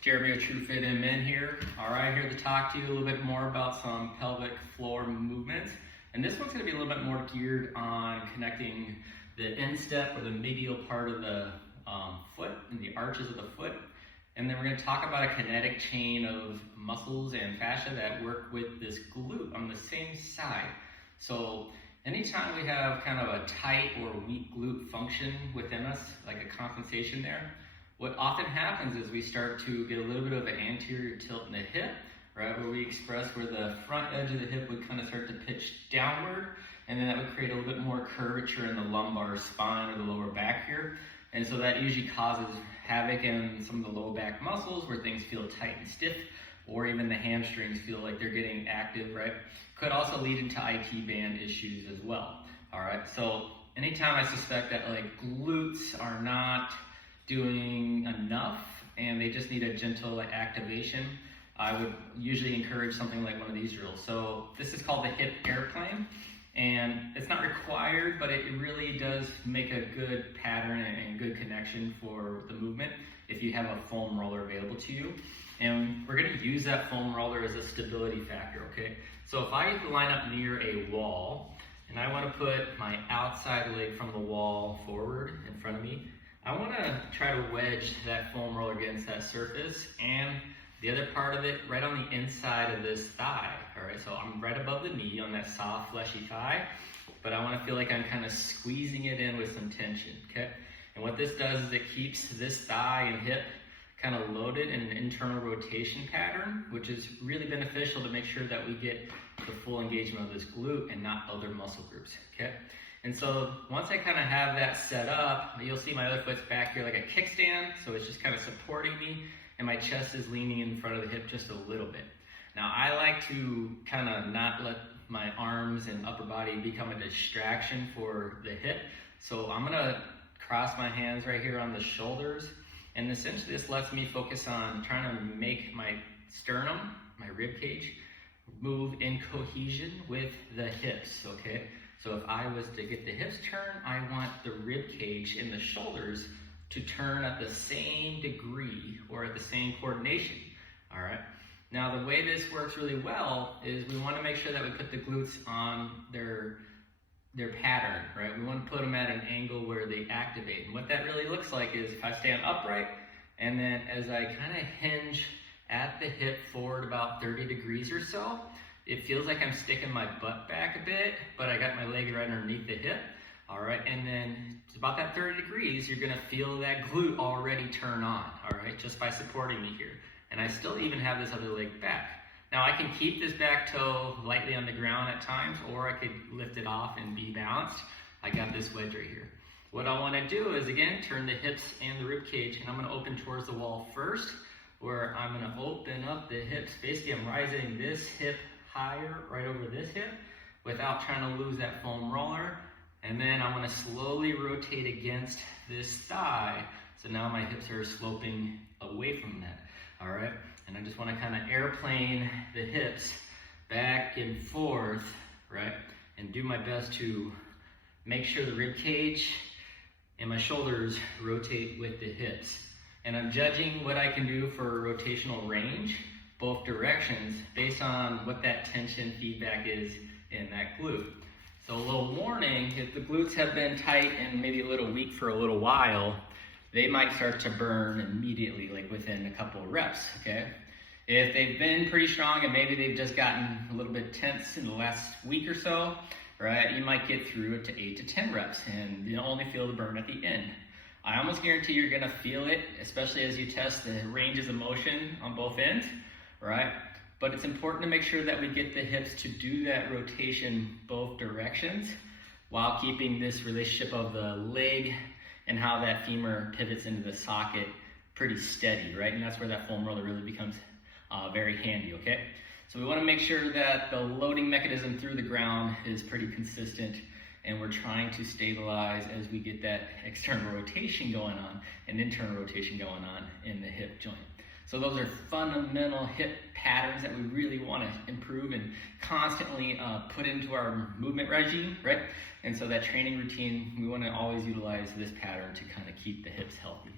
Jeremy with TrueFit and Men here. All right, here to talk to you a little bit more about some pelvic floor movements. And this one's going to be a little bit more geared on connecting the instep or the medial part of the foot and the arches of the foot. And then we're going to talk about a kinetic chain of muscles and fascia that work with this glute on the same side. So anytime we have kind of a tight or weak glute function within us, like a compensation there, what often happens is we start to get a little bit of an anterior tilt in the hip, right, where we express where the front edge of the hip would kind of start to pitch downward, and then that would create a little bit more curvature in the lumbar spine or the lower back here. And so that usually causes havoc in some of the low back muscles where things feel tight and stiff, or even the hamstrings feel like they're getting active, right? Could also lead into IT band issues as well. All right, so anytime I suspect that like glutes are not doing enough and they just need a gentle activation, I would usually encourage something like one of these drills. So this is called the hip airplane, and it's not required, but it really does make a good pattern and good connection for the movement if you have a foam roller available to you. And we're going to use that foam roller as a stability factor, okay? So if I line up near a wall and I want to put my outside leg from the wall forward in front of me, I want to try to wedge that foam roller against that surface and the other part of it right on the inside of this thigh. All right, so I'm right above the knee on that soft, fleshy thigh, but I want to feel like I'm kind of squeezing it in with some tension, okay? And what this does is it keeps this thigh and hip kind of loaded in an internal rotation pattern, which is really beneficial to make sure that we get the full engagement of this glute and not other muscle groups, okay? And so once I kind of have that set up, you'll see my other foot's back here like a kickstand, so it's just kind of supporting me, and my chest is leaning in front of the hip just a little bit. Now I like to kind of not let my arms and upper body become a distraction for the hip, so I'm gonna cross my hands right here on the shoulders, and essentially this lets me focus on trying to make my sternum, my rib cage, move in cohesion with the hips, okay? So if I was to get the hips turn, I want the rib cage and the shoulders to turn at the same degree or at the same coordination, all right? Now the way this works really well is we want to make sure that we put the glutes on their pattern, right? We want to put them at an angle where they activate. And what that really looks like is if I stand upright and then as I kind of hinge at the hip forward about 30 degrees or so, it feels like I'm sticking my butt back a bit, but I got my leg right underneath the hip. All right, and then it's about that 30 degrees, you're gonna feel that glute already turn on, all right, just by supporting me here. And I still even have this other leg back. Now I can keep this back toe lightly on the ground at times, or I could lift it off and be balanced. I got this wedge right here. What I wanna do is, again, turn the hips and the rib cage, and I'm gonna open towards the wall first, where I'm gonna open up the hips. Basically, I'm rising this hip higher right over this hip without trying to lose that foam roller. And then I'm gonna slowly rotate against this thigh. So now my hips are sloping away from that, all right? And I just wanna kind of airplane the hips back and forth, right? And do my best to make sure the rib cage and my shoulders rotate with the hips. And I'm judging what I can do for rotational range, both directions, based on what that tension feedback is in that glute. So a little warning, if the glutes have been tight and maybe a little weak for a little while, they might start to burn immediately, like within a couple of reps, okay? If they've been pretty strong and maybe they've just gotten a little bit tense in the last week or so, right, you might get through it to 8 to 10 reps and you'll only feel the burn at the end. I almost guarantee you're gonna feel it, especially as you test the ranges of motion on both ends, right? But it's important to make sure that we get the hips to do that rotation both directions while keeping this relationship of the leg and how that femur pivots into the socket pretty steady, right? And that's where that foam roller really becomes very handy, okay? So we wanna make sure that the loading mechanism through the ground is pretty consistent, and we're trying to stabilize as we get that external rotation going on and internal rotation going on in the hip joint. So those are fundamental hip patterns that we really want to improve and constantly put into our movement regime, right? And so that training routine, we want to always utilize this pattern to kind of keep the hips healthy.